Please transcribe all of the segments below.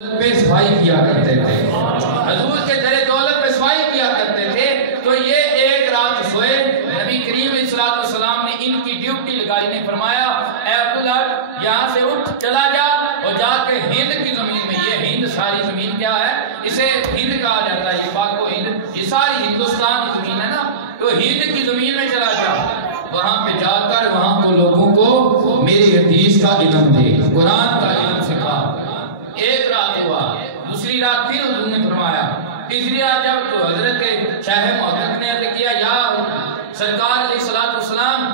پہ صفائی کیا کرتے تھے، حضور کے در دولت پہ صفائی کیا کرتے تھے۔ تو یہ ایک رات سوئے، نبی کریم صلی اللہ علیہ وسلم نے ان کی ڈیوٹی لگائی، نے فرمایا اے عبداللہ یہاں سے اٹھ چلا جا اور جا کے ہند کی زمین میں، یہ ہند ساری زمین کیا ہے، اسے ہند کہا جاتا ہے، یہ پاک و ہند، یہ ساری ہندوستان کی زمین ہے نا، تو ہند کی زمین میں چلا جا، وہاں پہ جا کر وہاں کو لوگوں کو میری حدیث کا علم دے، قرآن کا علم سکھا۔ ایک رات ہوا، دوسری رات پھر حضور نے فرمایا، تیسری رات جب تو حضرت شاہ محقق نے عرض کیا یا سرکار علیہ السلام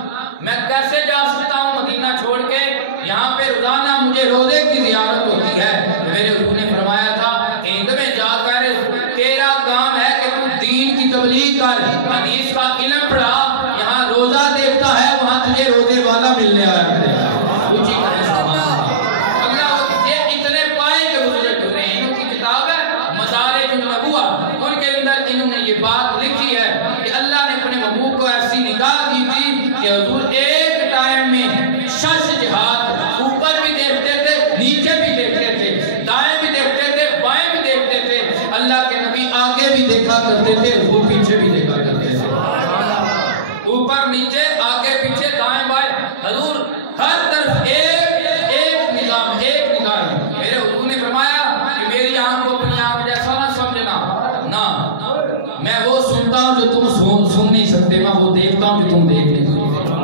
میں کیسے جا سکتا ہوں مدینہ چھوڑ کے، یہاں پہ روزانہ مجھے روزے کی زیارت ہوتی ہے۔ میرے حضور نے فرمایا تھا ہند میں جا کر تیرا کام ہے کہ تو دین کی تبلیغ کر، حدیث کا علم پڑھا، یہاں روزہ دیکھتا ہے وہاں تجھے روزے والا ملنے آیا ہے۔ انہوں نے یہ بات لکھی ہے کہ اللہ نے اپنے محبوب کو ایسی نگاہ دی تھی کہ حضور ایک ٹائم میں شش جہات، اوپر بھی دیکھتے تھے نیچے بھی دیکھتے تھے، دائیں بھی دیکھتے تھے بائیں بھی دیکھتے تھے، اللہ کے نبی آگے بھی دیکھا کرتے تھے، حضور پیچھے بھی دیکھا کرتے تھے، اوپر نیچے آگے پیچھے دائیں بائیں، حضور ہر طرف ایک نظام، ایک نگاہ۔ میرے حضور نے فرمایا کہ میری آنکھ کو اپنی آنکھ جیسا نہ سمجھنا، نہ میں وہ سنتا ہوں جو تم سن نہیں سکتے، میں وہ دیکھتا ہوں جو تم دیکھ نہیں سکتے۔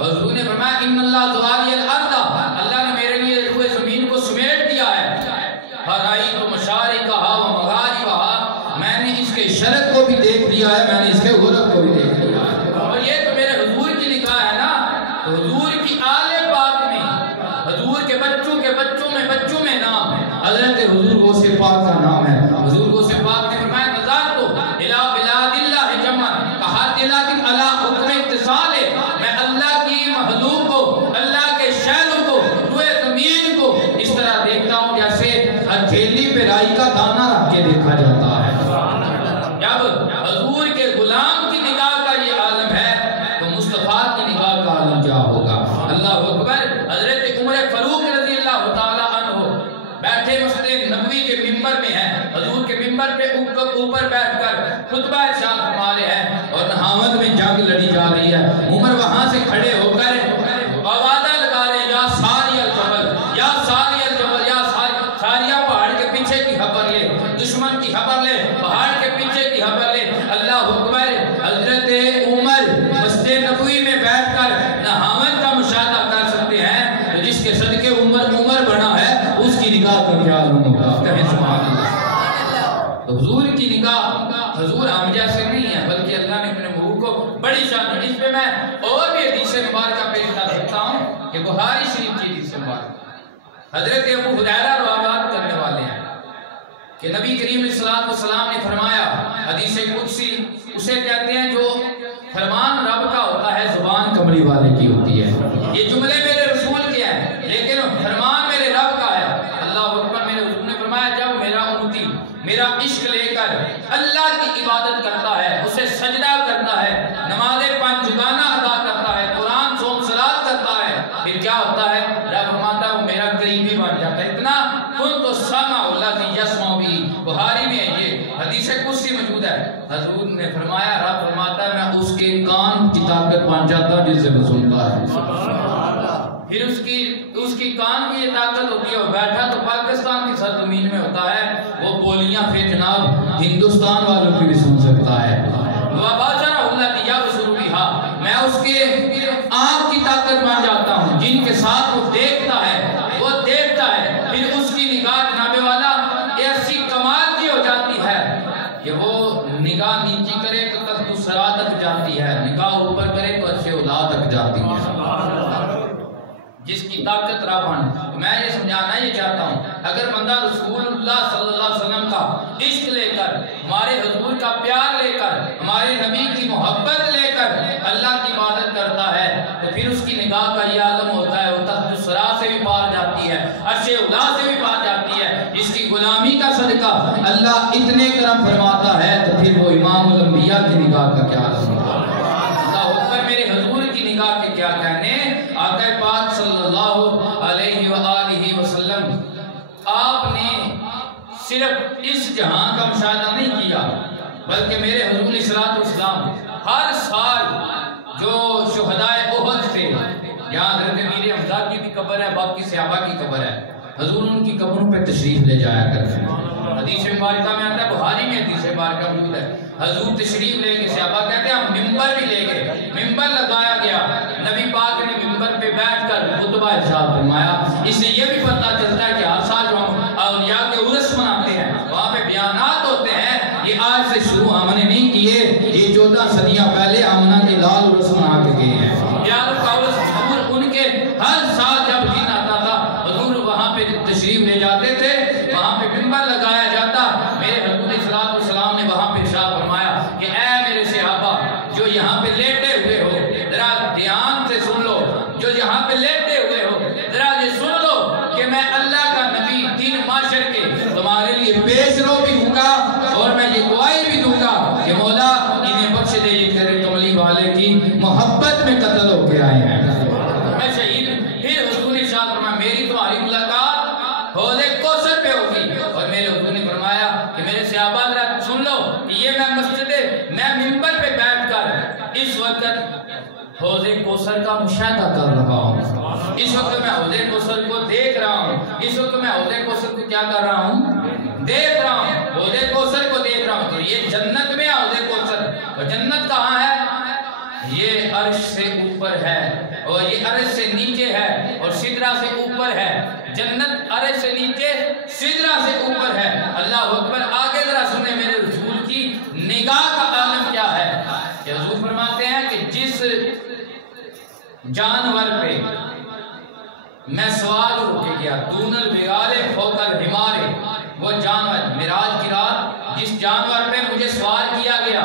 حضور نے فرمایا ان اللہ زوالی الارض، اللہ نے میرے لیے روئے زمین کو سمیٹ دیا ہے، فرائیت مشارقہا و مغاربہا، میں نے اس کے شرق کو بھی دیکھ لیا ہے، میں نے اس کے غرب کو بھی دیکھ لیا ہے۔ اور یہ تو میرے حضور کی نگاہ ہے نا، تو حضور کی آل پاک میں، حضور کے بچوں کے بچوں میں بچوں میں نام حضرت حضور غوث پاک کا نام ہے۔ حضور غوث پاک نے فرمایا نظر تو الہ بلاد اللہ جمن کہت لیکن علی حکم اتصال، میں اللہ کی مخلوق کو، اللہ کے شہروں کو، روئے زمین کو اس طرح دیکھتا ہوں جیسے ہتھیلی پہ رائی کا دانہ رکھ کے دیکھا جاتا ہے۔ جب حضور کے غلام کی نگاہ کا یہ عالم ہے تو مصطفیٰ کی نگاہ کا عالم کیا ہوگا؟ اللہ اکبر۔ حضرت عمر فاروق رضی اللہ تعالیٰ عنہ بیٹھے مسجد نبوی کے ممبر میں ہیں، حضور کے ممبر پہ اوپر بیٹھ کر خطبہ ارشاد فرما رہے ہیں اور نہاوند میں جنگ لڑی جا رہی ہے۔ عمر وہاں سے کھڑے ہو کر آوازہ لگا رہے ہیں یا ساری الجبل، یا ساری الجبل، یا ساریہ پہاڑ کے پیچھے کی خبر لے، دشمن کی خبر لے، پہاڑ کے پیچھے کی خبر لے۔ اللہ اکبر۔ حضرت عمر مسجد نبوی میں بیٹھ کر نہاوند کا مشاہدہ کر سکتے ہیں، تو جس کے صدقے عمر بنا ہے اس کی نگاہ کا کیا ہوگا؟ کہیں سبحان اللہ۔ حضور کی نگاہ، حضور ہم جیسے نہیں ہے بلکہ اللہ نے اپنے محبوب کو بڑی شان دی۔ اس پہ میں اور بھی حدیث مبارکہ پیش کر سکتا ہوں کہ بخاری شریف کی حدیث مبارکہ حضرت ابو ہریرہ روایت کرنے والے ہیں کہ نبی کریم صلی اللہ علیہ وسلم نے فرمایا، حدیث قدسی اسے کہتے ہیں جو فرمان رب کا ہوتا ہے، زبان کمری والے کی ہوتی ہے، یہ جملے میرے رسول کے ہیں لیکن فرمان میرے رب کا ہے۔ اللہ اکبر۔ میرے حضور نے فرمایا جب میرا امتی میرا عشق لے کر اللہ کی عبادت کرتا ہے، اسے سجدہ کرتا ہے، نماز پنجگانہ ادا کرتا ہے، قرآن صوم صلات کرتا ہے، پھر کیا ہوتا ہے؟ رب فرماتا ہے وہ میرا قریبی بن جاتا ہے۔ اتنا کن تو سمع الذی یسمع بھی، بخاری میں یہ حدیث قدسی موجود ہے۔ حضور نے فرمایا، رب فرماتا ہے میں اس کے کان کی طاقت بن جاتا ہوں جس سے وہ سنتا ہے۔ پھر اس کی کان کی یہ طاقت ہوتی ہے، وہ بیٹھا تو پاکستان کی سرزمین میں ہوتا ہے، وہ بولیاں پھر جناب ہندوستان والوں کی بھی سن سکتا ہے۔ میں اس کے آنکھ کی طاقت بن جاتا ہوں، جن کے ساتھ وہ دیکھتا ہے، وہ دیکھتا ہے، پھر اس کی نگاہ جناب والا ایسی کمال کی ہو جاتی ہے کہ وہ نگاہ نیچی کرے تو تخت الثری تک جاتی ہے، نگاہ اوپر کرے تو عرش اولا تک جاتی ہے، جس کی طاقت رابان۔ میں یہ سمجھانا یہ چاہتا ہوں اگر بندہ رسول اللہ صلی اللہ علیہ وسلم کا عشق لے کر، ہمارے حضور کا پیار لے کر، ہمارے نبی کی محبت لے کر اللہ کی عبادت کرتا ہے تو پھر اس کی نگاہ کا یہ عالم ہوتا ہے، وہ تخت الثری سے بھی پار جاتی ہے، عرش اولا سے بھی پار جاتی ہے، جس کی غلامی کا صدقہ اللہ اتنے کرم فرماتا ہے تو پھر وہ امام الانبیاء کی نگاہ کا کیا عالم ہوگا؟ اللہ اکبر۔ میرے حضور کی نگاہ کے کیا کہنے، آقا پاک صلی اللہ علیہ وآلہ وسلم آپ نے صرف اس جہان کا مشاہدہ نہیں کیا بلکہ میرے حضور علیہ الصلوۃ والسلام ہر سال جو شہدائے احد تھے، یہاں حضرت امیر حمزہ کی بھی قبر ہے، باقی صحابہ کی قبر ہے، حضور ان کی قبروں پہ تشریف لے جایا کرتے ہیں۔ حدیث مبارکہ میں آتا ہے، بخاری میں حدیث مبارکہ موجود ہے، حضور تشریف لے کے صحابہ کہتے ہیں ہم ممبر بھی لے گئے، ممبر لگایا گیا، نبی پاک نے ممبر پہ بیٹھ کر خطبہ ارشاد فرمایا۔ اس سے یہ بھی پتہ چلتا ہے کہ ہر سال جو ہم اولیاء کے عرس مناتے ہیں وہاں پہ بیانات ہوتے ہیں، یہ آج سے شروع ہم نے نہیں کیے، یہ 14 صدیاں پہلے آمنہ کے لال عرس منا کے گئے ہیں۔ حضور ان کے ہر سال جب دن آتا تھا حضور وہاں پہ تشریف لے جاتے تھے، وہاں پہ ممبر لگایا جاتا، میرے حضور علیہ الصلوۃ والسلام نے وہاں پہ ارشاد فرمایا کہ اے میرے صحابہ جو یہاں پہ لیٹے ہوئے ہو ذرا دھیان سے سن لو، جو یہاں پہ لیٹے ہوئے ہو ذرا یہ سن لو کہ میں اللہ کا نبی دن معاشر کے تمہارے لیے پیش رو بھی ہوں گا اور میں یہ گواہی بھی دوں گا کہ مولا انہیں بخش دے، یہ تیرے کملی والے کی محبت میں قتل ہو کے آئے ہیں، میں شہید۔ پھر حضور نے ارشاد فرمایا میری تمہاری ملاقات حوض کوثر پہ ہوگی، اور میرے حضور نے فرمایا کہ میرے صحابہ ذرا سن لو کہ یہ میں ممبر پہ بیٹھ کر اس وقت حوض کوثر کا مشاہدہ کر رہا ہوں، اس وقت میں حوض کوثر کو دیکھ رہا ہوں، اس وقت میں حوض کوثر کو کیا کر رہا ہوں؟ دیکھ رہا ہوں، حوض کوثر کو دیکھ رہا ہوں۔ تو یہ جنت میں حوض کوثر، اور جنت کہاں ہے؟ یہ عرش سے اوپر ہے اور یہ عرش سے نیچے ہے اور سدرہ سے اوپر ہے، جنت عرش سے نیچے سدرہ سے اوپر ہے۔ اللہ اکبر۔ آگے ذرا سنیں میرے رسول کی نگاہ کا عالم کیا ہے کہ حضور فرماتے ہیں کہ جس جانور پہ میں سوار ہو کے گیا دون البغال فوق الحمار، وہ جانور معراج کی رات جس جانور پہ مجھے سوار کیا گیا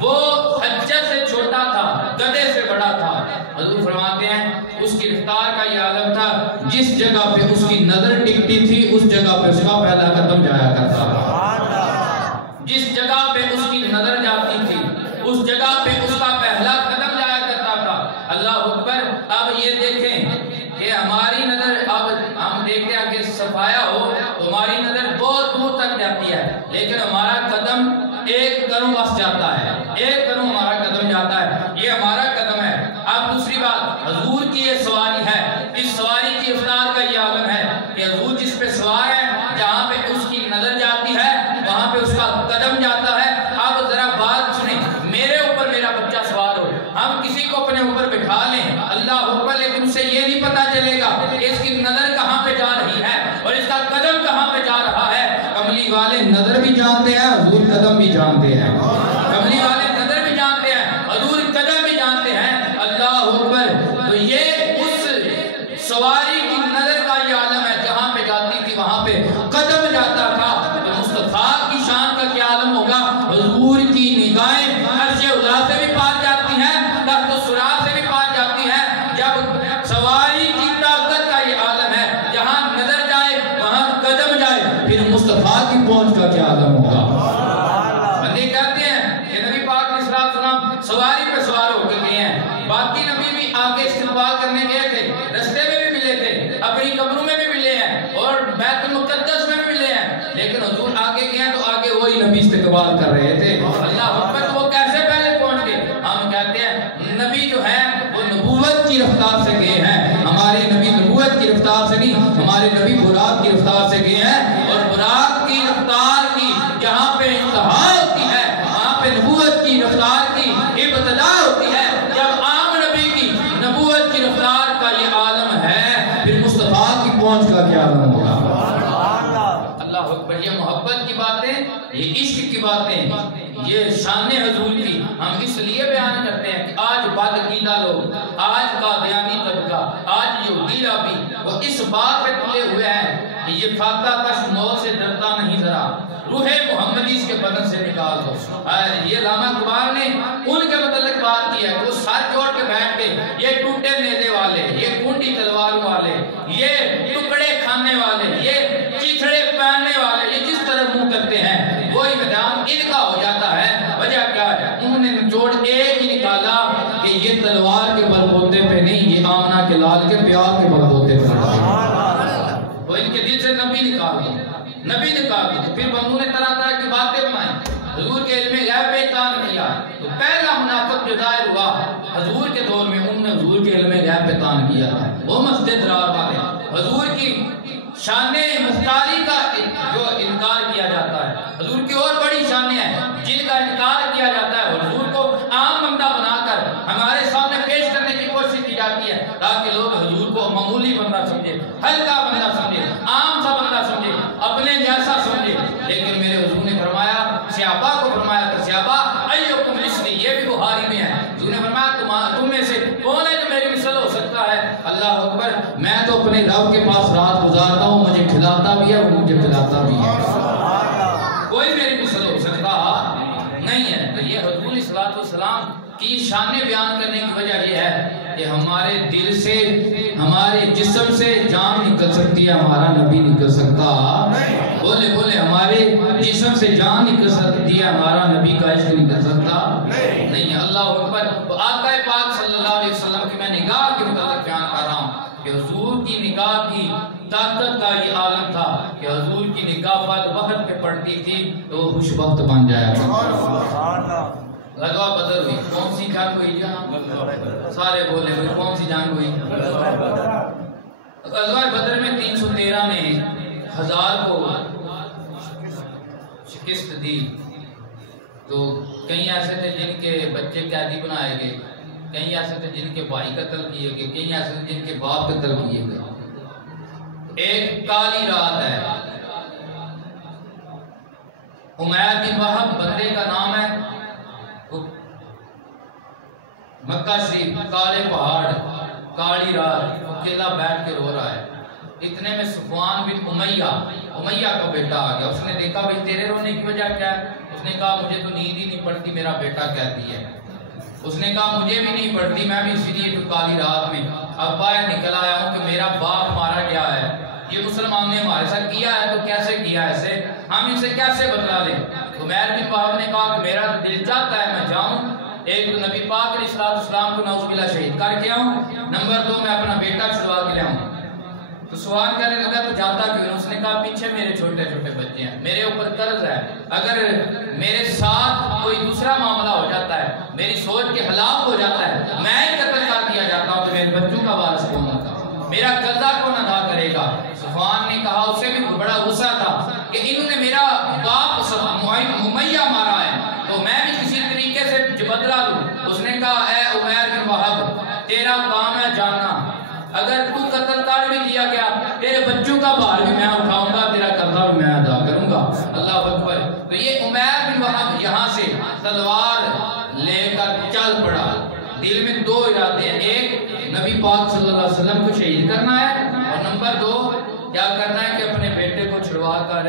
وہ خنجر سے چھوٹا تھا، گدھے سے بڑا تھا۔ حضور فرماتے ہیں اس کی رفتار کا یہ عالم تھا، جس جگہ پہ اس کی نظر ٹکتی تھی اس جگہ پہ اس کا پہلا قدم جایا کرتا تھا، جس جگہ پہ اس کی نظر جاتی تھی اس جگہ پہ اس کا پہلا قدم جایا کرتا تھا۔ اللہ اکبر۔ اب یہ دیکھیں کہ ہماری نظر، اب ہم دیکھتے ہیں کہ صفایا ہو تو ہماری نظر بہت دور تک جاتی ہے، لیکن ہمارا قدم ایک قدم بس جاتا ہے، ایک قدم ہمارا قدم جاتا ہے، یہ ہمارا قدم ہے۔ اب دوسری بات، حضور کی یہ سواری ہے، اس سواری کی رفتار کا یہ عالم ہے کہ حضور جس پہ سوار ہے جہاں پہ اس کی نظر جاتی ہے وہاں پہ اس کا قدم جاتا ہے۔ اب ذرا بات سنیں، میرے اوپر میرا بچہ سوار ہو، ہم کسی کو اپنے اوپر بٹھا لیں، اللہ اکبر، لیکن اسے یہ نہیں پتا چلے گا کہ اس کی نظر کہاں پہ جا رہی ہے اور اس کا قدم کہاں پہ جا رہا ہے۔ کملی والے نظر بھی جانتے ہیں، حضور قدم بھی جانتے ہیں، کملی والے نظر بھی جانتے ہیں، حضور قدم بھی جانتے ہیں۔ اللہ اکبر۔ تو یہ اس سواری کی نظر کا یہ عالم ہے، جہاں پہ جاتی تھی وہاں پہ قدم جاتا تھا۔ تو مصطفیٰ کی شان کا کیا عالم ہوگا؟ حضور کی نگاہیں عرش اولا سے بھی پار جاتی ہیں، تحت الثرا سے بھی پار جاتی ہیں۔ جب سواری کی طاقت کا یہ عالم ہے، جہاں نظر جائے وہاں قدم جائے، پھر مصطفیٰ کی پہنچ کا کیا عالم ہوگا؟ بندے کہتے ہیں کہ نبی پاک علیہ السلام سواری پہ سوار ہو کے گئے ہیں، باقی نبی بھی آگے استقبال کرنے گئے تھے، رستے میں بھی ملے تھے، اپنی قبروں میں بھی ملے ہیں اور بیت المقدس میں بھی ملے ہیں، لیکن حضور آگے گئے ہیں تو آگے وہی نبی استقبال کر رہے تھے۔ اللہ اکبر۔ تو وہ کیسے پہلے پہنچ گئے؟ ہم کہتے ہیں نبی جو ہے وہ نبوت کی رفتار سے گئے ہیں، ہمارے نبی نبوت کی رفتار سے نہیں، ہمارے نبی براق کی رفتار سے گئے ہیں، اور براق کی رفتار کی جہاں پہ انتہا ہوتی ہے وہاں پہ نبوت کی رفتار کی ابتدا ہوتی ہے۔ جب عام نبی کی نبوت کی رفتار کا یہ عالم ہے، پھر مصطفیٰ کی پہنچ کا کیا عالم ہوگا؟ اللہ اکبر۔ یہ محبت کی باتیں، یہ عشق کی باتیں، یہ شان حضور کی ہم اس لیے بیان کرتے ہیں کہ آج بدعقیدہ لوگ، آج قادیانی طبقہ، آج یہودی لابی وہ اس بات پہ تلے ہوئے ہیں کہ یہ فاتح کش موت سے ڈرتا نہیں، ذرا روح محمدی اس کے بدن سے نکال دو۔ یہ علامہ اقبال نے ان کے متعلق بات کی ہے کہ وہ سر جوڑ کے بیٹھ کے یہ ٹوٹے نیزے والے، یہ کونڈی تلواروں والے، یہ ٹکڑے کھانے والے، یہ چیتھڑے پہننے والے، یہ جس طرح منہ کرتے ہیں وہی میدان ان کا ہو جاتا ہے۔ وجہ کیا ہے؟ انہوں نے نچوڑ ایک ہی نکالا کہ یہ تلوار کے بلبوتے پہ نہیں، یہ آمنہ کے لال کے پیار کے بلبوتے پہ، وہ ان کے دل سے نبی نکال دو۔ نبی نے کہا کہ پھر بندوں نے طرح طرح کی باتیں بنائی، حضور کے علم غیب پہ اطلاع کیا. تو پہلا منافق جو ظاہر ہوا حضور کے دور میں، انہوں نے حضور کے علم غیب پہ اطلاع کیا تھا. وہ مسجد درار والے حضور کی شان مختاری کا جو انکار کیا جاتا ہے، حضور کی اور بڑی شانیں ہیں جن کا انکار کیا جاتا ہے، اور حضور کو عام بندہ بنا کر ہمارے سامنے پیش کرنے کی کوشش کی جاتی ہے تاکہ لوگ حضور کو معمولی بندہ سمجھے، ہلکا بندہ سمجھے، عام سا بندہ سمجھے، اپنے جیسا سمجھے. لیکن میرے حضور نے فرمایا، صحابہ کو فرمایا کہ صحابہ ایکم مثلی، یہ بھی بخاری میں ہے. حضور نے فرمایا تم میں سے کون ہے جو میری مثل ہو سکتا ہے؟ اللہ اکبر. میں تو اپنے رب کے پاس رات گزارتا ہوں، مجھے کھلاتا بھی ہے، وہ مجھے پلاتا بھی ہے. کوئی میری مثل ہو سکتا نہیں ہے. تو یہ حضور صلی اللہ علیہ وسلم کی شان بیان کرنے کی وجہ یہ ہے کہ ہمارے دل سے، ہمارے جسم سے جان نکل سکتی ہے، ہمارا نبی نکل سکتا بولے بولے ہمارے جسم سے جان نکل سکتی ہے، ہمارا نبی کا عشق نکل سکتا نہیں ہے. اللہ اکبر. تو آقا پاک صلی اللہ علیہ وسلم کی میں نگاہ کے متعلق بیان کر رہا ہوں کہ حضور کی نگاہ کی طاقت کا یہ عالم تھا کہ حضور کی نگاہ وقت پہ پڑتی تھی تو وہ خوش وقت بن جایا تھا. غزوہ بدر ہوئی، کون سی جنگ ہوئی جہاں سارے بولے ہوئے، کون سی جنگ ہوئی؟ غزوہ بدر میں 313 نے 1000 کو شکست دی. تو کئی ایسے تھے جن کے بچے قیدی بنائے گئے، کئی ایسے تھے جن کے بھائی قتل کیے گئے، کئی ایسے تھے جن کے باپ قتل کیے گئے. ایک کالی رات ہے، عمیر بن وہب بندے کا نام ہے، مکہ شریف، کالے پہاڑ، کالی رات، وہ اکیلا بیٹھ کے رو رہا ہے. اتنے میں صفوان بن امیہ کا بیٹا آ گیا. اس نے دیکھا بھئی تیرے رونے کی وجہ کیا ہے؟ اس نے کہا مجھے تو نیند ہی نہیں پڑتی، میرا بیٹا کہتی ہے. اس نے کہا مجھے بھی نہیں پڑتی، میں بھی اسی لیے تو کالی رات میں اب باہر نکل آیا ہوں کہ میرا باپ مارا گیا ہے. یہ مسلمان نے ہمارے ساتھ کیا ہے تو کیسے کیا ہے اسے، ہم اسے کیسے بدلا لیں؟ تو عمیر بن وہب نے کہا کہ میرا دل چاہتا ہے میں جاؤں، ایک تو نبی پاک علیہ السلام کو نعوذ باللہ شہید کر کے آؤں، نمبر 2 میں اپنا بیٹا چھڑوا کے لے آؤں. تو سوال کرنے لگا تو جاتا کیوں؟ اس نے کہا پیچھے میرے چھوٹے چھوٹے بچے ہیں، میرے اوپر قرض ہے، اگر میرے ساتھ کوئی دوسرا معاملہ ہو جاتا ہے، میری سوچ کے خلاف ہو جاتا ہے، میں ہی قتل کر دیا جاتا ہوں تو میرے بچوں کا وارث کون ہوگا، میرا قرضہ کون ادا کرے گا؟ صفوان نے کہا، اسے بھی بڑا غصہ تھا کہ انہوں نے میرا باپ امیہ مارا ہے تو میں بھی کسی طریقے سے بدلا لوں. اس نے کہا اے عمیر بن وہب، تیرا کام ہے جاننا، اگر تو قتل کر بھی دیا گیا تیرے بچوں کا بھار بھی میں اٹھاؤں گا، تیرا قرضہ بھی میں ادا کروں گا. اللہ اکبر. تو یہ عمیر بن وہب یہاں سے تلوار لے کر چل پڑا. دل میں 2 ارادے ہیں، ایک نبی پاک صلی اللہ علیہ وسلم کو شہید کرنا ہے، اور نمبر 2 کیا کرنا ہے کہ اپنے بیٹے کو چھڑوا کر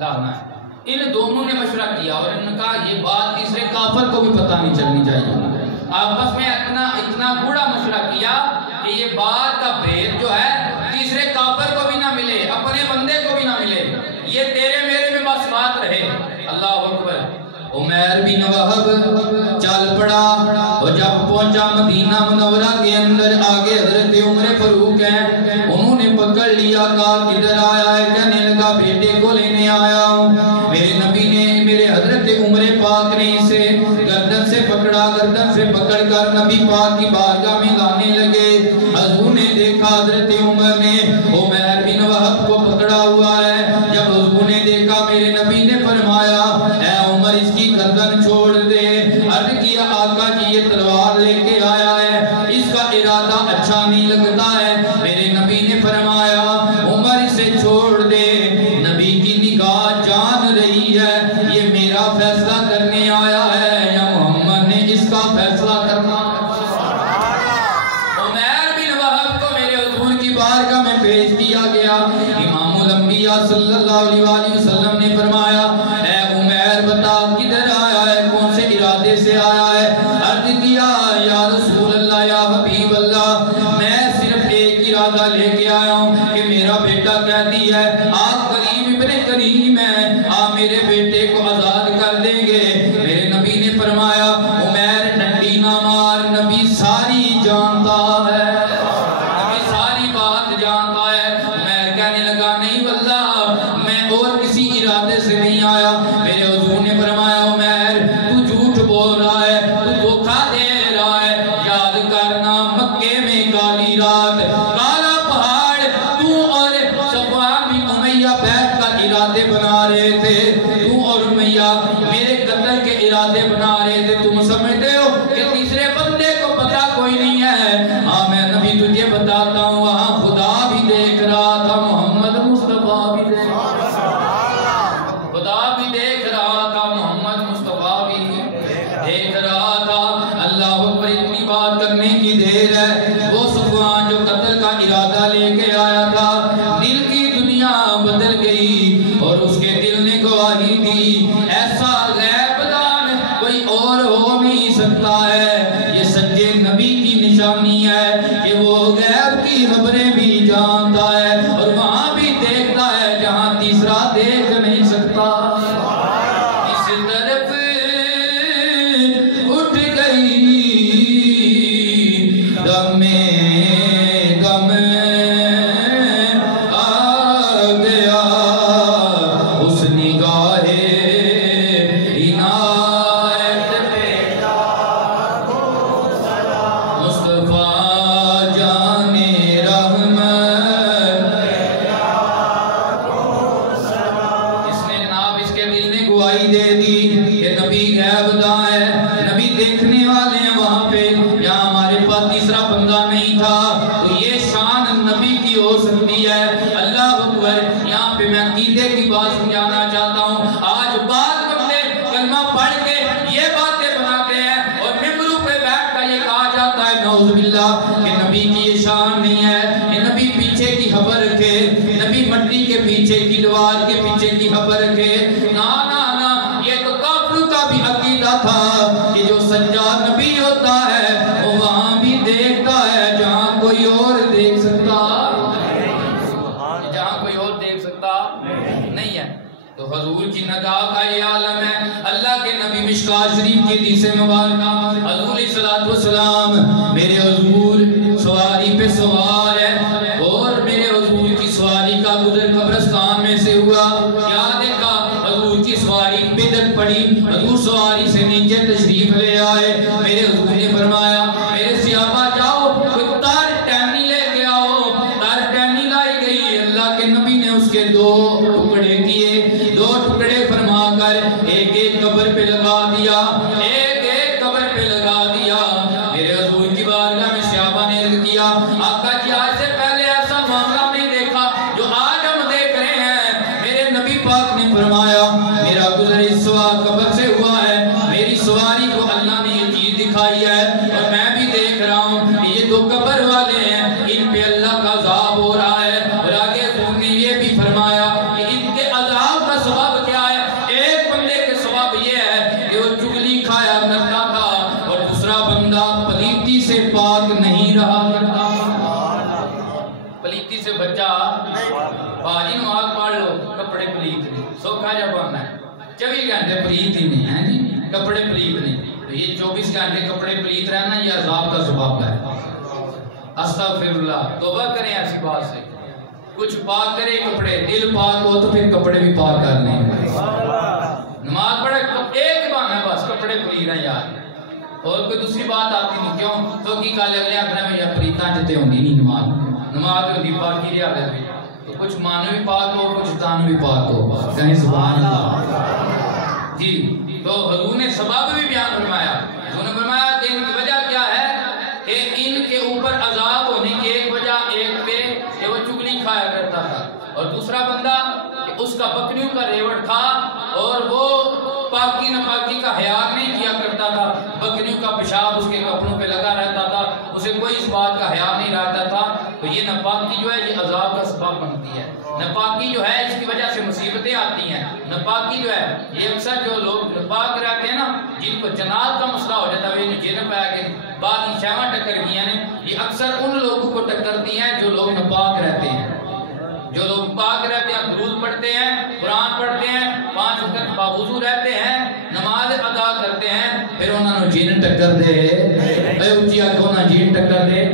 لانا ہے. ان دونوں نے مشورہ کیا اور انہوں نے کہا یہ بات تیسرے کافر کو بھی پتہ نہیں چلنی چاہیے. آپس میں اتنا گوڑا مشورہ کیا کہ یہ بات کا بھید جو ہے تیسرے کافر کو بھی نہ ملے، اپنے بندے کو بھی نہ ملے، یہ تیرے میرے میں بس بات رہے. اللہ اکبر. عمیر بن وہب چل پڑا اور جب پہنچا مدینہ منورہ کے اندر، آگے حضرت عمر فاروق ہیں، انہوں نے پکڑ لیا، کہا کدھر آیا ہے؟ کہنے لگا بیٹے کو لینے آیا ہوں. میرے نبی نے، میرے حضرت عمر پاک نے اسے گردن سے پکڑا، گردن سے پکڑ کر نبی پاک کی بارگاہ میں لانے لگے. حضور نے دیکھا حضرت عمر نے عمیر بن وہب کو پکڑا ہوا ہے. جب حضور نے دیکھا میرے نبی نے فرمایا اے عمر اس کی گردن چھوڑ دے. عرض کیا آقا جی یہ تلوار لے کے آیا ہے، اس کا ارادہ اچھا نہیں لگتا ہے. میرے نبی نے فرمایا عمر اسے چھوڑ دے، نبی کی نگاہ جان رہی ہے یہ میرا فیصلہ کرنے آیا ہے یا محمد نے اس کا فیصلہ کرنا. عمیر بن وہب کو میرے حضور کی بارگاہ میں پیش کیا گیا. امام الانبیاء صلی اللہ علیہ وسلم نے فرمایا اے عمیر بتا کدھر آیا ہے، کون سے ارادے سے آیا ہے؟ عرض کیا یا رسول اللہ یا حبیب اللہ میں صرف ایک ارادہ لے کے آیا ہوں کہ میرا بیٹا کہتی ہے آپ کریم ابن کریم ہیں، آپ میرے بیٹے کو آزاد کر دیں گے. میرے نبی نے فرمایا عمیر ٹنڈی نہ مار، نبی ساری جانتا ہے، نبی ساری بات جانتا ہے. عمیر کہنے لگا نہیں واللہ میں گواہی دی، ایسا غیب دان کوئی اور ہو نہیں سکتا ہے۔ یہ سچے نبی کی نشانی ہے کہ وہ غیب کی خبریں بھی جانتا ہے اور وہاں بھی دیکھتا ہے جہاں تیسرا دیکھ نہیں سکتا۔ اس طرف اٹھ گئی دم دم آ گیا اس نگاہ عنایت پہ مصطفیٰ جان رحمت۔ اس نے جناب اس کے دل نے گواہی دے دی کہ نبی غیب داں ہے، نبی دیکھنے والے ہیں وہاں پہ جہاں ہمارے پاس تیسرا بندہ نہیں تھا۔ تو یہ شان نبی کی ہو سکتی ہے۔ اللہ اکبر۔ یہاں پہ میں عقیدے کی بات سمجھانا چاہتا ہوں۔ آج بعض بندے کلمہ پڑھ کے یہ باتیں بناتے ہیں اور ممبروں پہ بیٹھ کر یہ کہا جاتا ہے نعوذ باللہ کہ نبی کی یہ شان نہیں ہے، کہ نبی پیچھے کی خبر رکھے، نبی مٹی کے پیچھے کی دیوار کے پیچھے کی خبر رکھے۔ نا نا نا، یہ تو کافروں کا بھی عقیدہ تھا کہ جو سچا نبی ہوتا ہے وہ وہاں بھی دیکھتا ہے جہاں کوئی اور دیکھ سکتا، جہاں کوئی اور دیکھ سکتا نہیں ہے۔ تو حضور کی نگاہ کا یہ عالم ہے۔ اللہ کے نبی مشکوٰۃ شریف کی حدیث مبارکہ، حضور علیہ الصلوۃ والسلام میرے حضور سواری پہ سوار ہے اور میرے حضور کی سواری کا گزر قبرستان میں سے ہوا۔ کیا دیکھا؟ حضور کی سواری بدک پڑی، حضور سواری سے نیچے تشریف لے آئے۔ میرے حضور نے فرمایا میرے صحابہ جاؤ کوئی تار ٹہنی لے کے آؤ۔ تار ٹہنی لائی گئی، اللہ کے نبی نے اس کے دو ٹکڑے کیے، دو ٹکڑے فرما کر ایک ایک قبر پہ لگا دیا، ایک ایک قبر پہ لگا دیا۔ میرے حضور کی بارگاہ میں صحابہ نے عرض کیا آقا جی آج سے پہلے ایسا معاملہ نہیں دیکھا جو آج ہم دیکھ رہے ہیں۔ میرے نبی پاک نے فرمایا میرا گزر اس قبر سے ہوا ہے، میری سواری کو اللہ نے یہ چیز دکھائی ہے اور میں بھی دیکھ رہا ہوں کہ یہ دو قبر والے ہیں، ان پہ اللہ کا عذاب ہو رہا ہے۔ اور آگے حضور نے یہ بھی فرمایا کہ ان کے عذاب کا سبب کیا ہے؟ ایک بندے کے سبب یہ ہے کہ وہ چغلی کھایا کرتا تھا اور دوسرا بندہ پلیتی سے پاک نہیں رہا کرتا، پلیتی سے بچا۔ باجی نماز پڑھ لو، کپڑے پلیت نہیں، سوکھا جب آنا ہے 24 گھنٹے پلیت ہی نہیں ہے جی، کپڑے پلیت نہیں۔ تو یہ 24 گھنٹے کپڑے پلیت رہنا یہ عذاب کا سبب ہے۔ استغفر اللہ، توبہ کریں ایسی بات سے۔ کچھ پاک کرے کپڑے، دل پاک ہو تو پھر کپڑے بھی پاک کرنے ہیں۔ نماز پڑھے ایک بہانہ بس کپڑے پلیت ہیں یار، اور کوئی دوسری بات آتی نہیں۔ کیوں؟ تو کی کالے والے آخر میں یا پلیتاں جتے ہوندی نہیں نماز ہوتی پاکی دی حالت میں۔ تو کچھ مانو بھی پاک ہو، کچھ تان بھی پاک ہو، کہیں سبحان اللہ جی۔ تو حضور نے سبب بھی بیان فرمایا، حضور نے فرمایا کہ ان کی وجہ کیا ہے کہ ان کے اوپر عذاب ہونے کی ایک وجہ ایک پہ کہ وہ چغلی کھایا کرتا تھا، اور دوسرا بندہ کہ اس کا بکریوں کا ریوڑ تھا اور وہ پاکی ناپاکی کا خیال نہیں کیا کرتا تھا، بکریوں کا پیشاب اس کے کپڑوں پہ لگا رہتا تھا، اسے کوئی اس بات کا خیال نہیں رہتا تھا۔ تو یہ ناپاکی جو ہے یہ عذاب کا سبب بنتی ہے۔ ناپاکی جو ہے اس کی وجہ سے مصیبتیں آتی ہیں۔ ناپاکی جو ہے یہ اکثر جو لوگ ناپاک رہتے ہیں نا، جن کو جنات کا مسئلہ ہو جاتا ہے، یہ جن پہ کہ بعد شیواں ٹکر گیا نے، یہ اکثر ان لوگوں کو ٹکرتی ہیں جو لوگ ناپاک رہتے ہیں۔ جو لوگ پاک رہتے ہیں، درود پڑھتے ہیں، قرآن پڑھتے ہیں، 5 وقت باوضو رہتے ہیں، نماز ادا کرتے ہیں، پھر انہوں نے جین ٹکر دے، اے اونچی آنکھوں نہ جین ٹکر دے۔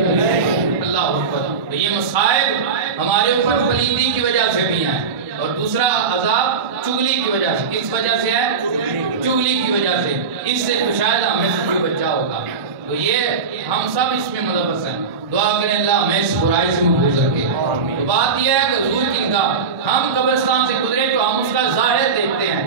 اللہ اکبر۔ تو یہ مسائل ہمارے اوپر پلیتی کی وجہ سے بھی ہیں، اور دوسرا عذاب چغلی کی وجہ سے۔ کس وجہ سے ہے؟ چغلی کی وجہ سے۔ اس سے تو شاید ہمیں کوئی بچہ ہوگا۔ تو یہ ہم سب اس میں ملوث ہیں۔ دعا کریں اللہ ہمیں اس برائی سے محفوظ رکھے۔ تو بات یہ ہے کہ حضور کی نگاہ، ہم قبرستان سے گزرے تو ہم اس کا ظاہر دیکھتے ہیں،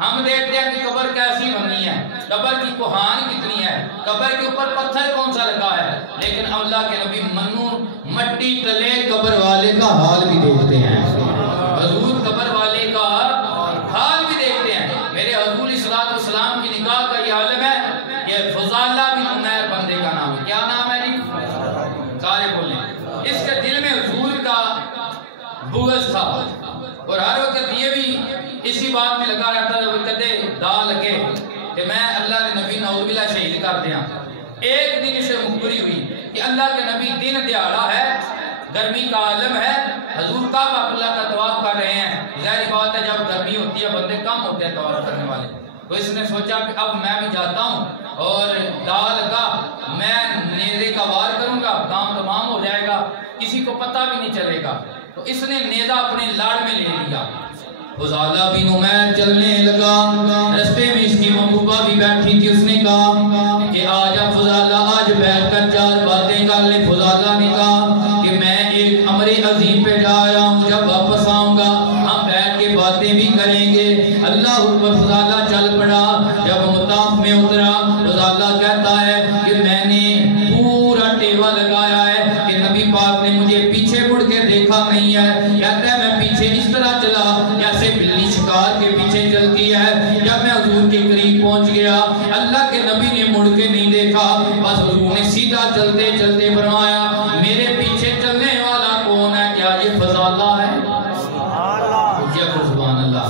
ہم دیکھتے ہیں کہ قبر کیسی بنی ہے، قبر کی کوہان کتنی ہے، قبر کے اوپر پتھر کون سا لگا ہے، لیکن اللہ کے نبی منو مٹی تلے قبر والے کا حال بھی دیکھتے ہیں۔ حضور قبر والے کا حال بھی دیکھتے ہیں۔ میرے حضور علیہ الصلوۃ والسلام کی نگاہ کا یہ عالم ہے کہ فضالہ بن عمیر بندے کا نام ہے۔ کیا نام ہے جی؟ سارے بولیں۔ اس کے دل میں حضور کا بغض تھا، اور ہر وقت یہ بھی اسی بات میں لگا رہتا ہے، وہ کہتے دا لگے کہ میں اللہ کے نبی نعوذ باللہ شہید کر دیا. ایک دن اسے مخبری ہوئی کہ اللہ کے نبی دن دیہڑا ہے، گرمی کا عالم ہے، حضور کعبہ اللہ کا طواف کر رہے ہیں. ظاہر بات ہے جب گرمی ہوتی ہے بندے کم ہوتے ہیں طواف کرنے والے. تو اس نے سوچا کہ اب میں بھی جاتا ہوں اور دا لگا، میں نیزے کا وار کروں گا، کام تمام ہو جائے گا، کسی کو پتہ بھی نہیں چلے گا. تو اس نے نیزہ اپنے لاڑ میں لے لیا. فضالہ بن عمیر چلنے لگا، رستے میں اس کی محبوبہ بھی بیٹھی تھی. اس نے کہا کہ آجا فضالہ، آج بیٹھ کر چار باتیں کر لیں. فضالہ نے کہا کہ میں ایک امر عظیم پہ جا رہا ہوں، جب واپس آؤں گا ہم بیٹھ کے باتیں بھی کریں گے. اللہ اکبر. فضالہ چل پڑا. جب مطاف میں اترا، فضالہ کہتا ہے کہ میں نے پورا ٹیوا لگایا ہے کہ نبی پاک نے مجھے پیچھے مڑ کے دیکھا نہیں ہے. کہتا ہے میں پیچھے اس طرح چلا جیسے بلی شکار کے پیچھے چلتی ہے. جب میں حضور کے قریب پہنچ گیا، اللہ کے نبی نے مڑ کے نہیں دیکھا. بس حضور نے سیدھا چلتے چلتے فرمایا میرے پیچھے چلنے والا کون ہے؟ کیا یہ فضالہ ہے؟ سبحان اللہ.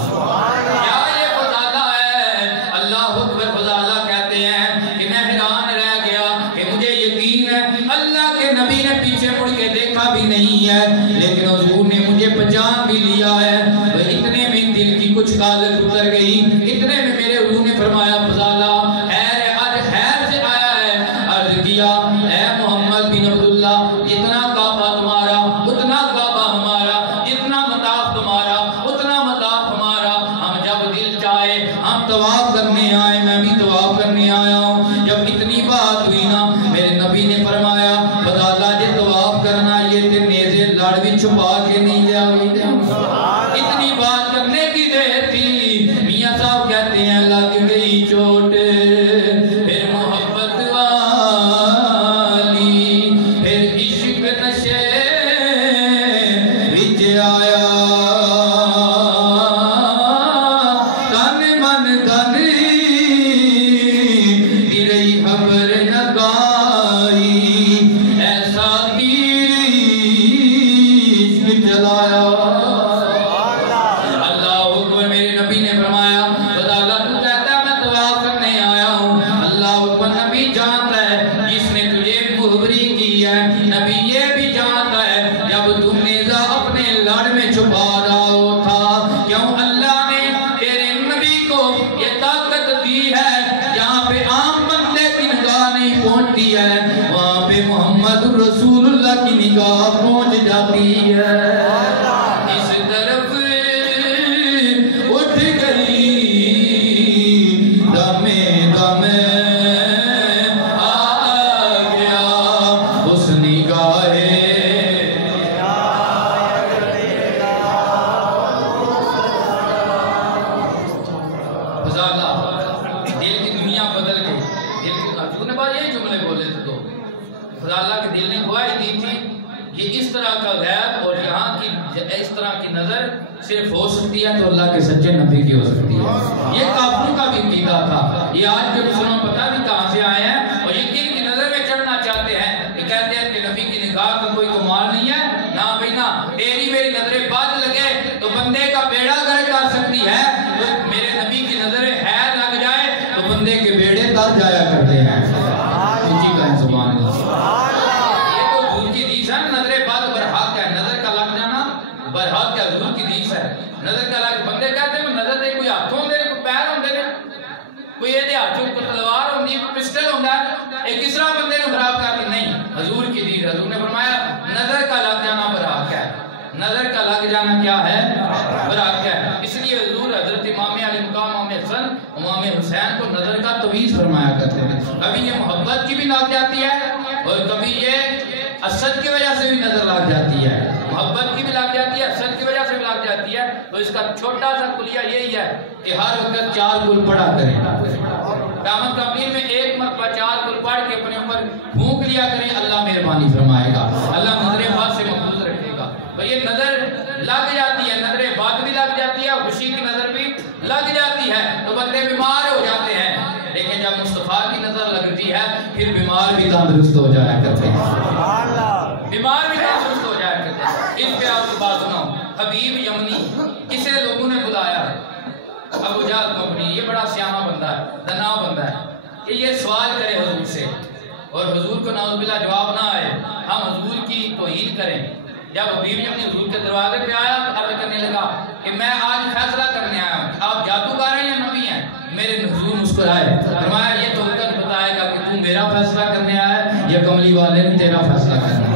کیا یہ فضالہ ہے؟ اللہ اکبر. فضالہ کہتے ہیں کہ میں حیران رہ گیا کہ مجھے یقین ہے اللہ کے نبی نے پیچھے مڑ کے دیکھا بھی نہیں ہے، لیکن حضور نے مجھے پہچان بھی لیا ہے. تو اتنے میں دل کی کچھ غالت اتر گئی. اتنے میں میرے حضور نے فرمایا فضالہ خیر سے آیا ہے. عرض کیا اے محمد بن عبداللہ، جتنا کعبہ تمہارا اتنا کعبہ ہمارا، جتنا مطاف تمہارا اتنا مطاف ہمارا. ہم جب دل چاہے ہم طواف کرنے آئے، میں بھی طواف کرنے آیا ہوں. جب اتنی بات ہوئی نا، میرے نبی نے فرمایا فضالہ جی طواف کرنا یہ تے نیزے لڑ بھی چھپا کے نہیں لیا ہوئی تھے. اتنی بات کرنے کی دیر تھی. میاں صاحب کہتے ہیں لگ گئی چوٹ پھر محبت والی، پھر عشق نشے وچ آیا. تن من دن تیری خبر نگاری، ایسا تیر عشق چلایا. نبی یہ بھی جانتا ہے جب تم نیزہ اپنے لڑ میں چھپا رہا تھا، کیوں اللہ نے تیرے نبی کو یہ طاقت دی ہے جہاں پہ عام بندے کی نگاہ نہیں پہنچتی ہے، وہاں پہ محمد رسول اللہ کی نگاہ پہنچ جاتی ہے. اس طرف اٹھ گئی دمے دمے صرف ہو سکتی ہے تو اللہ کے سچے نبی کی ہو سکتی ہے. یہ کافروں کا بھی عقیدہ تھا. یہ آج کے مسلمان پتہ بھی کہاں سے آئے ہیں اور یہ کن کی نظر میں چڑھنا چاہتے ہیں. یہ کہتے ہیں کہ نبی کی نگاہ کا کوئی کمال نہیں ہے. نہ بھائی نہ، تیری میری نظریں بد لگے تو بندے کا بیڑا گرک کر سکتی ہے. تو میرے نبی کی نظریں خیر لگ جائے تو بندے کے بیڑے تر جایا کرتے ہیں. جی کہیں سبحان اللہ. یہ تو حضور کی حدیث ہے. نظریں بد برحق ہے، نظر کا لگ جانا برحق ہے. حضور کی حدیث ہے. نظر کا لگ بندے کہتے ہیں نظر دے کوئی ہاتھ ہوندے نے، کوئی پیر ہوندے نے، کوئی یہ ہاتھ کوئی تلوار ہوندی ہے، کوئی پسٹل ہوندا ہے. ایک کس طرح بندے کو خراب کر دی؟ نہیں. حضور کی حدیث، حضور نے فرمایا نظر کا لگ جانا برحق ہے. نظر کا لگ جانا کیا ہے؟ برحق ہے. اس لیے حضور حضرت امام علی مقام امام حسن امام حسین کو نظر کا تویز فرمایا کرتے ہیں. کبھی یہ محبت کی بھی لگ جاتی ہے اور کبھی یہ اسد کی وجہ سے بھی نظر لگ جاتی ہے. محبت کی بھی لگ جاتی ہے، اسد کی وجہ سے بھی لگ جاتی ہے. تو اس کا چھوٹا سا کلیہ یہی ہے کہ ہر وقت 4 کل پڑھا کریں. قیامت کا دن میں ایک مرتبہ 4 کل پڑھ کے اپنے اوپر پھونک لیا کریں. اللہ مہربانی فرمائے گا، اللہ نظر بات سے محفوظ رکھے گا. تو یہ نظر لگ جاتی ہے، نظر بات بھی لگ جاتی ہے، خوشی کی نظر بھی لگ جاتی ہے تو بندے بیمار ہو جاتے ہیں. لیکن جب مصطفیٰ کی نظر لگتی ہے پھر بیمار بھی تندرست ہو جایا کرتے ہیں. بیمار بھی تندرست ہو جایا کرتے ہیں. اس پہ آپ کی بات سناؤں. حبیب یمنی، اسے لوگوں نے بلایا ہے. ارشاد کمپنی، یہ بڑا سیاح بندہ ہے، دنا بندہ ہے کہ یہ سوال کرے حضور سے اور حضور کو نعوذ باللہ جواب نہ آئے، ہم حضور کی توہین کریں۔ جب حبیب اپنے حضور کے دروازے پہ آیا تو عرض کرنے لگا کہ میں آج فیصلہ کرنے آیا ہوں، آپ جادوگر ہیں یا نبی ہیں؟ میرے حضور مسکرائے، فرمایا یہ تو وقت بتائے گا کہ تم میرا فیصلہ کرنے آیا ہے یا کملی والے نے تیرا فیصلہ کرنا ہے۔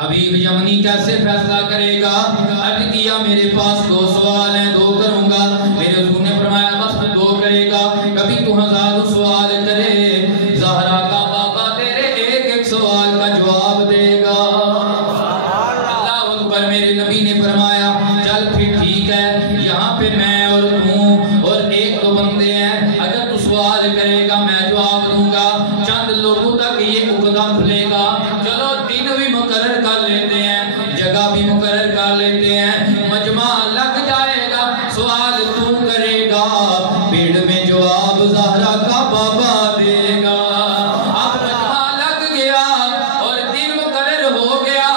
حبیب یمنی کیسے فیصلہ کرے گا؟ عرض کیا میرے پاس 2 سوال ہیں، 2 کروں گا۔ میرے حضور نے فرمایا بس 2 کرے گا، کبھی تو 1000 سوال کرے، زہرا کا بابا تیرے ایک ایک سوال کا جواب دے گا۔ اللہ اکبر۔ میرے نبی نے فرمایا چل پھر ٹھیک ہے، یہاں پہ میں اور تم اور 1-2 بندے ہیں، اگر تو سوال کرے گا میں جواب دوں گا، چند لوگوں تک یہ عقدہ کھلے گا، چلو دن بھی مقرر کر لیتے ہیں، جگہ بھی مقرر کر لیتے ہیں، مجمع لگ جائے گا، سوال تو کرے گا، پیڑ میں جواب زہرا کا بابا دے گا۔ اب مجمع لگ گیا اور دن مقرر ہو گیا،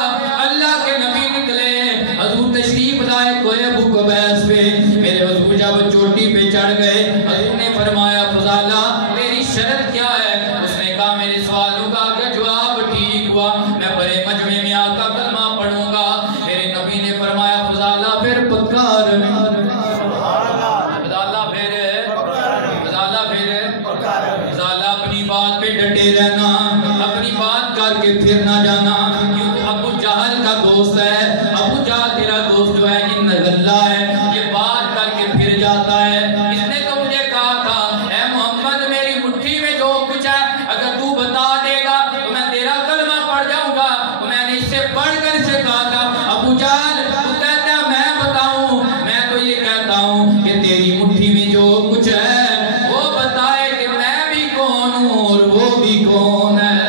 اللہ کے نبی نکلے، حضور تشریف لائے کوئے ابو قبیس پہ۔ میرے حضور جب چوٹی پہ چڑھ گئے، حضور نے فرمایا فضالہ تیری شرط کیا ہے؟ اس نے کہا میرے سوالوں کا اگر جواب ٹھیک ہوا میں بڑے مجمع میں آپ کا کلمہ پڑھوں گا۔ میرے نبی نے فرمایا فضالہ پھر پکا رہنا، فضالہ اپنی بات پہ ڈٹے رہنا، اپنی بات کر کے پھر نہ جانا، کیونکہ ابو جہل کا دوست ہے، ابو جہل تیرا دوست جو ہے ان غلہ ہے، یہ بات کر کے پھر جاتا ہے۔ اس نے تو مجھے کہا تھا اے محمد میری مٹھی میں جو کچھ ہے اگر تو بتا دے گا تو میں تیرا کلمہ پڑھ جاؤں گا، تو میں نے اس سے پڑھ کر اسے کہا تھا ابو جہل تو کہتا ہے میں بتاؤں، میں تو یہ کہتا ہوں کہ تیری مٹھی میں جو کچھ ہے وہ بتائے کہ میں بھی کون ہوں اور وہ بھی کون ہے۔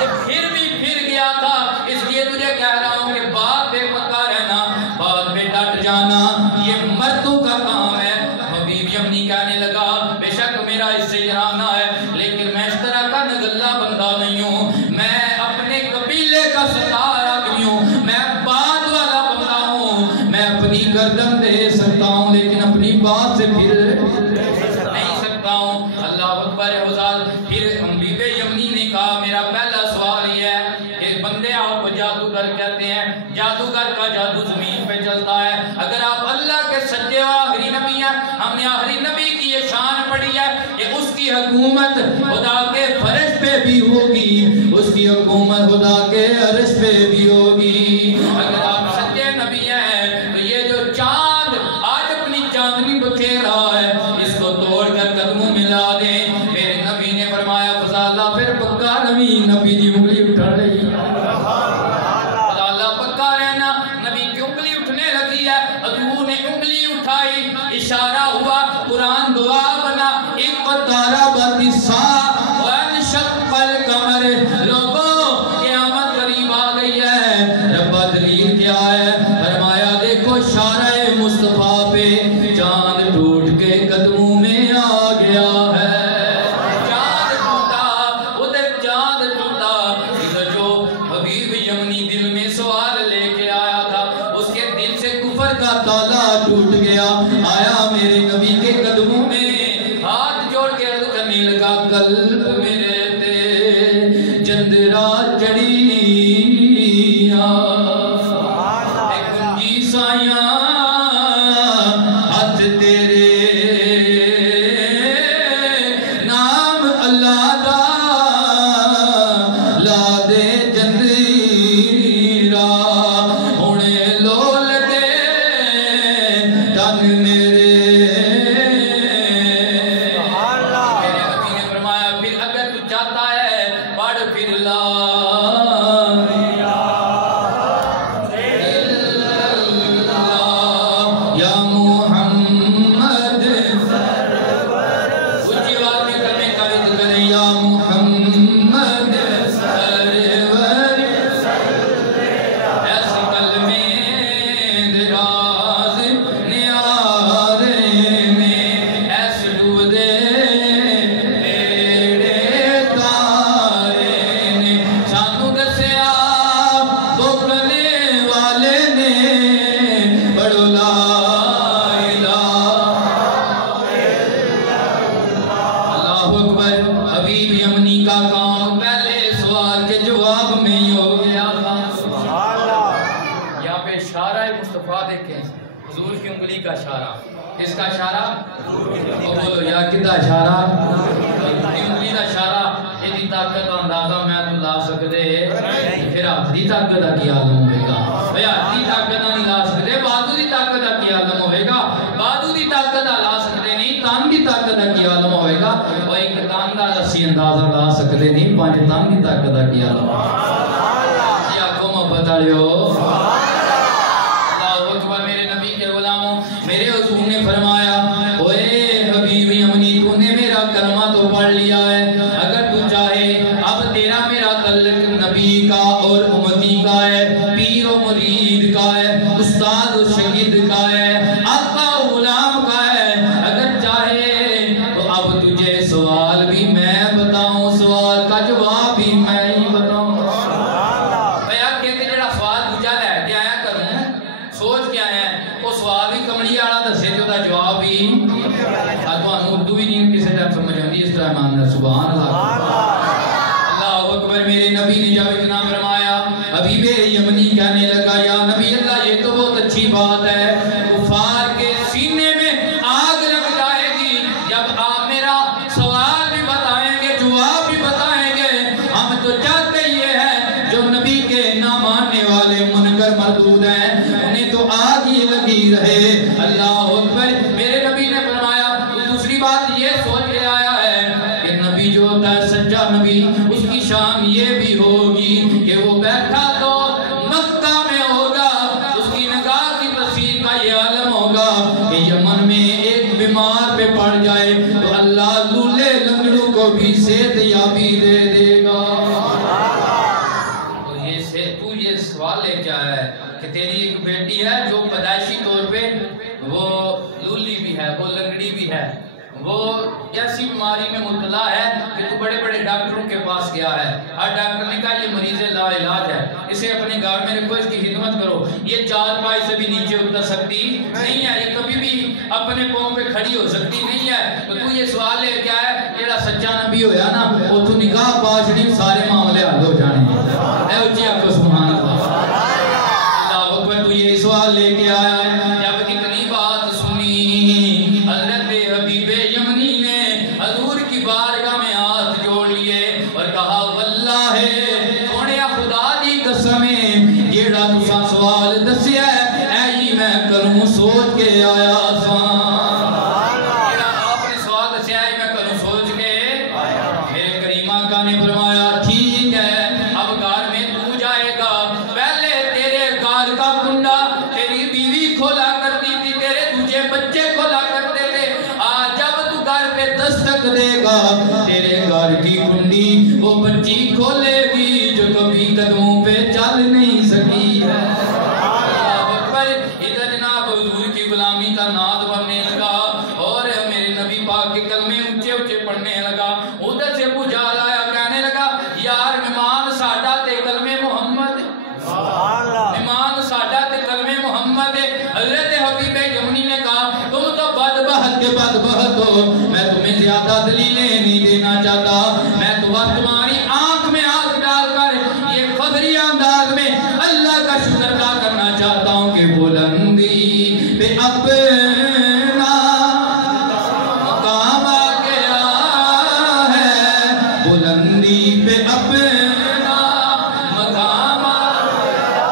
یہ پھر بھی پھر گیا تھا، اس لیے تجھے کہہ رہا ہوں کہ بات پہ پکا رہنا، بات پہ ڈٹ جانا یہ مردوں کا کام ہے۔ حبیب یمنی کہنے لگا بے شک میرا اس سے جرانہ ہے لیکن میں اس طرح کا نگلا بندہ نہیں ہوں، میں اپنے قبیلے کا ستار آدمی ہوں، میں بات والا بندہ ہوں، میں اپنی گردن دے سکتا ہوں لیکن اپنی بات سے پھر نہیں سکتا ہوں۔ اللہ اکبر حضار۔ پھر حبیب یمنی نے کہا میرا پہلا سوال یہ ہے کہ بندے آپ کو جادوگر کہتے ہیں، جادوگر کا جادو زمین پہ چلتا ہے، اگر آپ اللہ کے سچے آخری نبی ہیں، ہم نے آخری نبی کی یہ شان پڑھی ہے کہ اس کی حکومت خدا کے فرش پہ بھی ہوگی، اس کی حکومت خدا کے عرش پہ بھی ہوگی۔ اگر آپ سچے نبی ہیں تو یہ جو چاند آج اپنی چاندنی بکھیر رہا ہے اس کو توڑ کر قدموں میں لا دیں۔ میرے نبی نے فرمایا فضالہ پھر پکا نبی، نبی دی انگلی اٹھا رہی ہے، فضالہ پکا رہنا، نبی کی انگلی اٹھنے لگی ہے، حضور نے انگلی اٹھائی، اشارہ ہوا، قرآن دعا بنا اقتربت الساعہ وانشق القمر، لوگوں قیامت قریب آ گئی ہے۔ ربا دلیل کیا ہے؟ فرمایا دیکھو شارع مصطفیٰ پہ چاند ٹوٹ کے قدموں میں آ گیا ہے، چاند ٹوٹا ادھر چاند ٹوٹا، ادھر جو حبیب یمنی دل میں سوال لے کے آیا تھا اس کے دل سے کفر کا تالا ٹوٹ گیا، آیا میرے نبی کے قدموں میں ہاتھ جوڑ کے عرض کرنے لگا قلب میرے تے چندرا چڑیاں کنجی سائیاں ہاتھ تیرے نام اللہ دا لا دے جندیرا ہونے لو لگے تن میرے۔ میرے نبی نے فرمایا پھر اگر تو چاہتا ہے پڑھ پھر لا یا محمد، اونچی آواز میں کلمے کا ذکر کریں یا محمد سرور، ایسے کلمے دراز نیاز انگلی کا اشارہ. کس کا اشارہ؟ بولو یا کدھا اشارہ؟ انگلی کا اشارہ. یہ طاقت کا اندازہ میں تو لا سکتے پھر ہاتھ کی طاقت کا کیا عالم ہوئے گا. بھئی ہاتھ کی طاقت نہیں لا سکتے بازو کی طاقت کا کیا عالم ہوئے گا. بازو کی طاقت لا سکتے نہیں تان کی طاقت کا کیا عالم ہوئے گا. وہ ایک تان کا اسی اندازہ لا سکتے نہیں پانچ تان کی طاقت کا کیا عالم ہوئے گا. یہ آنکھوں محبت آلیو. اللہ اکبر. میرے نبی کے غلاموں میرے حضور نے فرمایا اوے حبیب یمنی تو نے میرا کلمہ تو پڑھ لیا ہے. اگر تو چاہے اب تیرا میرا تعلق نبی کا اور امتی کا ہے, پیر و مرید کا ہے, استاد و شاگرد کا ہے, آقا و غلام کا ہے. اگر چاہے تو اب تجھے سوال بھی میں بتاؤں, سوال کا جواب بھی میں ہی بتاؤں. بھیا کہتے جڑا سوال تجھا لے کے آیا کروں سوچ کے آیا ہے وہ سوال بھی کملی آڑا دسے جو دا جواب بھی آدھوان اردو بھی نہیں کسی ٹائم سمجھ ہوندی اس طرح مان رہا. سبحان اللہ. اللہ اکبر. میرے نبی نے جب اتنا فرمایا حبیب یمنی کہنے لگا یا نبی اللہ یہ تو بہت اچھی بات ہے, کفار کے سینے میں آگ لگ جائے گی جب آپ میرا سوال بھی بتائیں گے جواب بھی بتائیں گے. ہم تو چاہتے یہ ہے جو نبی کے نہ ماننے والے منکر مردود ہیں انہیں تو آگ ہی لگی رہے. اللہ اکبر. میرے نبی نے فرمایا دوسری بات یہ سوچ کے آیا ہے کہ نبی جو ہوتا ہے سچا نبی اس کی شان یہ بھی ہوگی کہ وہ بیٹھا تو مکہ میں ہوگا, اس کی نگاہ کی تصویر کا یہ عالم ہوگا کہ یمن میں ایک بیمار پہ پڑ جائے تو اللہ لولے لنگڑوں کو بھی صحت یابی دے دے گا. تو یہ سوال ہے کیا ہے کہ تیری ایک بیٹی ہے جو پیدائشی طور پہ وہ لولی بھی ہے, وہ لنگڑی بھی ہے, وہ ایسی بیماری میں مبتلا ہے کہ تو بڑے بڑے ڈاکٹروں کے پاس گیا ہے. ہر ڈاکٹر نے کہا یہ مریض لا علاج ہے, اسے اپنے گھر میں رکھو, اس کی خدمت کرو. یہ چار پائی سے بھی نیچے اتر سکتی نہیں ہے, یہ کبھی بھی اپنے پاؤں پہ کھڑی ہو سکتی نہیں ہے. تو یہ سوال ہے کیا ہے جیڑا سچا نبی ہویا نا وہ تو نگاہ پاشنی سارے معاملے حل ہو جانے. اے اچھی آپ کو سبحان اللہ. اللہ اکبر. تو یہ سوال لے کے آیا ہے. جب اتنی بات سنی حضرت حبیب یمنی نے حضور کی بارگاہ میں ہاتھ جوڑ لیے اور کہا واللہ سونے خدا دی قسم جیڑا تساں سوال دسیا ہے اے میں کروں سوچ کے آیا ساں. جیڑا آپ نے سوال دسیا ہے میں کروں سوچ کے. میرے کریم آقا نے فرمایا ٹھیک ہے اب گھر میں تو جائے گا. پہلے تیرے گھر کا کنڈا تیری بیوی کھولا کرتی تھی, تیرے تجھے بچے کھولا کرتے تھے. آج جب تو گھر پہ دستک دے گا تیرے گھر کی کنڈی وہ بچی کھولے گی جو کبھی قدموں پہ چل نہیں سکی ہے. اللہ اکبر. ادھر جناب حضور کی غلامی کا ناد بننے لگا اور میرے نبی پاک کے کلمے اونچے اونچے پڑھنے لگا. ادھر سے پجال آیا کہنے لگا یار مہمان ساڈا تے کلمے محمد, مہمان ساڈا تے کلمے محمد. حضرت حبیب یمنی نے کہا تم تو بدبخت کے بدبخت ہو, میں تمہیں زیادہ دلیلیں نہیں دینا چاہتا. میں تو بس تمہاری آنکھ میں آنکھ ڈال کر یہ فخری انداز میں اللہ کا شکر ادا کرنا چاہتا ہوں کہ بلندی پہ اپنا مقام آ گیا ہے, بلندی پہ اپنا مقام آ گیا.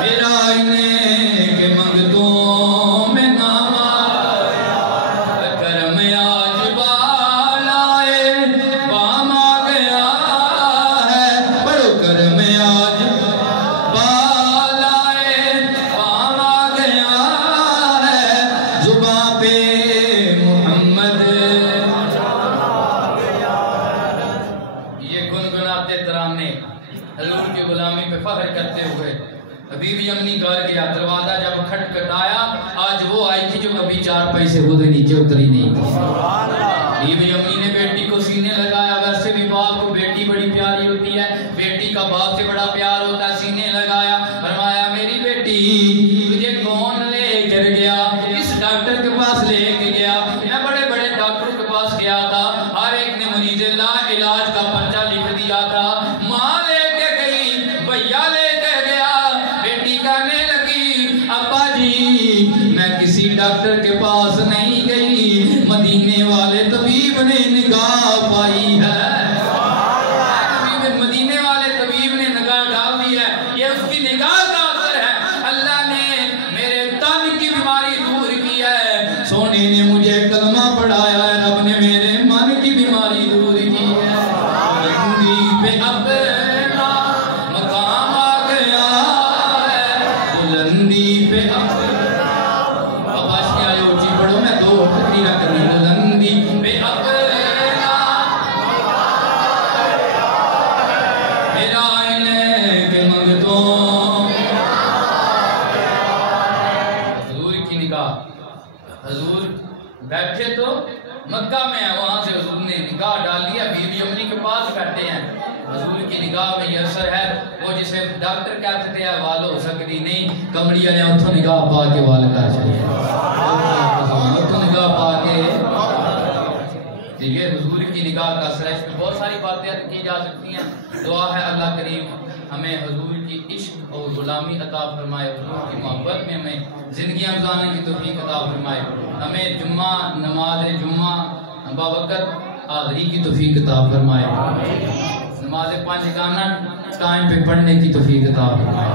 میرا انہیں کے منگتوں میں نام آیا, کرم آج بالائے بام آ گیا ہے. بڑو کرم آج بالائے بام آ گیا ہے. زباں پہ محمد یہ گنگناتے ترانے حضور کی غلامی پہ فخر کرتے ہوئے حبیب یمنی گھر گیا. دروازہ جب کھٹکھٹایا آج وہ آئی تھی جو کبھی چار پیسے خود نیچے اتری نہیں تھی. حبیب یمنی نے بیٹی کو سینے لگایا. ویسے بھی باپ کو بیٹی بڑی پیاری ہوتی ہے, بیٹی کا باپ سے بڑا پیار ہوتا ہے. سینے لگایا, فرمایا میری بیٹی تجھے کون لے کر گیا؟ اس ڈاکٹر کے پاس لے کے گیا. میں بڑے بڑے ڈاکٹروں کے پاس گیا تھا, ہر ایک نے مریض لا علاج کا پرچہ لکھ دیا تھا. ماں لے کے گئی, بھیا لے کے گیا. بیٹی کہنے لگی ابا جی میں کسی ڈاکٹر کے پاس نہیں گئی، مدینے والے طبیب نے نگاہ پائی ہے، مدینے والے طبیب نے نگاہ ڈال دی ہے، یہ اس کی نگاہ کا اثر ہے۔ اللہ نے میرے تن کی بیماری دور کی ہے، سونے نے مجھے کلمہ پڑھایا ہے، رب نے میرے من کی بیماری دور کی ہے۔ بلندی پہ اپنا مقام آ گیا ہے، بلندی پہ اپنا، بابا شیعہ یہ اونچی پڑھو، میں دو تقریرہ کرنی، بلندی پہ اپنا میرا آئینے کے منگتوں، حضور کی نگاہ، حضور بیٹھے تو مکہ میں ہے، وہاں سے حضور نے نگاہ ڈال دیا، بیوی امی کے پاس بیٹھے ہیں، حضور کی نگاہ میں یہ اثر ہے، وہ جسے ڈاکٹر کہتے تھے وال ہو سکتی نہیں، کمڑی والے اتھوں نگاہ پا کے وال کر چاہیے، اتھوں نگاہ پا کے، یہ حضور کی نگاہ کا اثر ہے۔ اس میں بہت ساری باتیں کی جا سکتی ہیں، دعا ہے اللہ کریم ہمیں حضور کی عشق اور غلامی عطا فرمائے، حضور کی محبت میں ہمیں زندگیاں گزارنے کی توفیق عطا فرمائے، ہمیں جمعہ نماز جمعہ باوقت حاضری کی توفیق عطا فرمائے، نماز پانچ گانا ٹائم پہ پڑھنے کی توفیق عطا فرمائے۔